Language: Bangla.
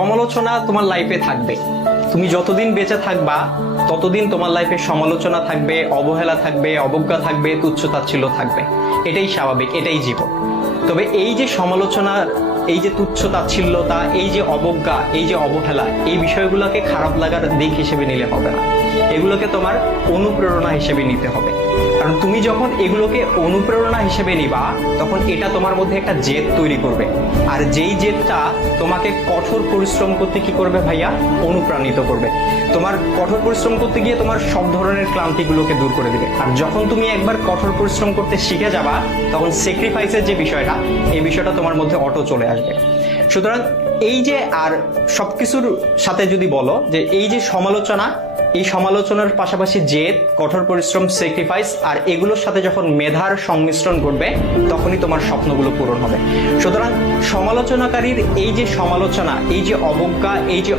সমালোচনা তোমার লাইফে থাকবে। তুমি যতদিন বেঁচে থাকবা ততদিন তোমার লাইফে সমালোচনা থাকবে, অবহেলা থাকবে, অবজ্ঞা থাকবে, তুচ্ছ-তাচ্ছিল্য থাকবে। এটাই স্বাভাবিক, এটাই জীবন। তবে এই যে সমালোচনা, এই যে তুচ্ছ-তাচ্ছিল্যতা, এই যে অবজ্ঞা, এই যে অবহেলা, এই বিষয়গুলোকে খারাপ লাগার দিক হিসেবে নিলে হবে না। এগুলোকে তোমার অনুপ্রেরণা হিসেবে নিতে হবে। কারণ তুমি যখন এগুলোকে অনুপ্রেরণা হিসেবে নিবা, তখন এটা তোমার মধ্যে একটা জেদ তৈরি করবে। আর যেই জেদটা তোমাকে কঠোর পরিশ্রম করতে কি করবে ভাইয়া? অনুপ্রাণিত করবে। তোমার কঠোর পরিশ্রম করতে গিয়ে তোমার সব ধরনের ক্লান্তিগুলোকে দূর করে দিবে। আর যখন তুমি একবার কঠোর পরিশ্রম করতে শিখে যাবা, তখন স্যাক্রিফাইসের যে বিষয়টা, এই বিষয়টা তোমার মধ্যে অটো চলে আসবে। সুতরাং এই যে, আর সবকিছুর সাথে যদি বলো যে এই যে সমালোচনা, এই সমালোচনার পাশাপাশি জেদ, কঠোর পরিশ্রম, স্যাক্রিফাইস, আর এগুলোর সাথে যখন মেধার সংমিশ্রণ ঘটবে, তখনই তোমার স্বপ্নগুলো পূরণ হবে। সুতরাং সমালোচনাকারীর এই যে সমালোচনা, এই যে অবজ্ঞা, এই যে